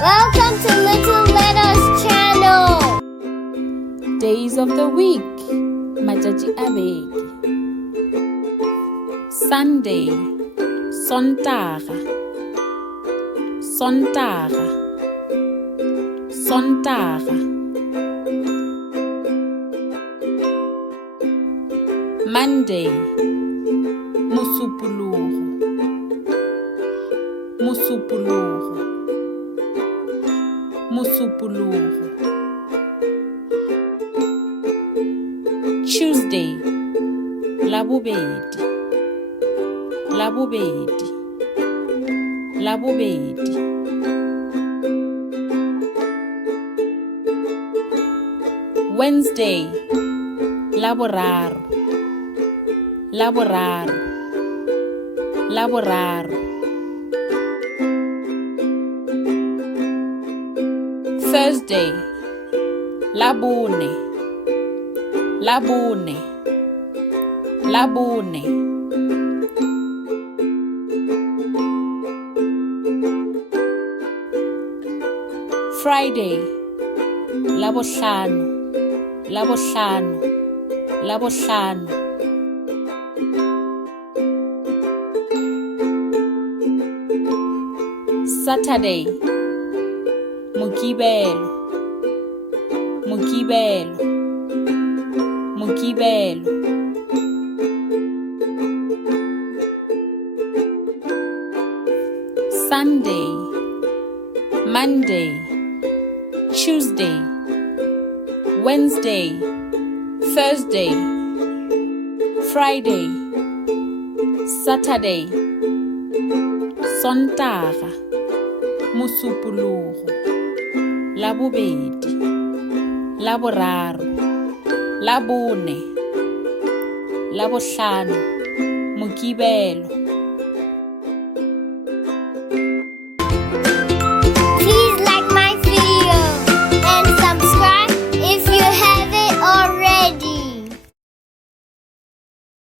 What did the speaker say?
Welcome to Little Letters channel. Days of the week. Matšatši a beke. Sunday. Sontaga. Sontaga. Sontaga. Monday. Mosupologo. Mosupologo. Mosupologo. Tuesday. Labobedi. Labobedi. Labobedi. Wednesday. Laboraro. Laboraro. Laboraro. Thursday. Labone. Labone. Labone. Friday. Labohlano. Labohlano. Labohlano. Saturday. Mokibelo. Mokibelo. Mokibelo. Sunday. Monday. Tuesday. Wednesday. Thursday. Friday. Saturday. Sontaga. Mosupologo. Labobedi. Laboraro. Labone. Labohlano. Mokibelo.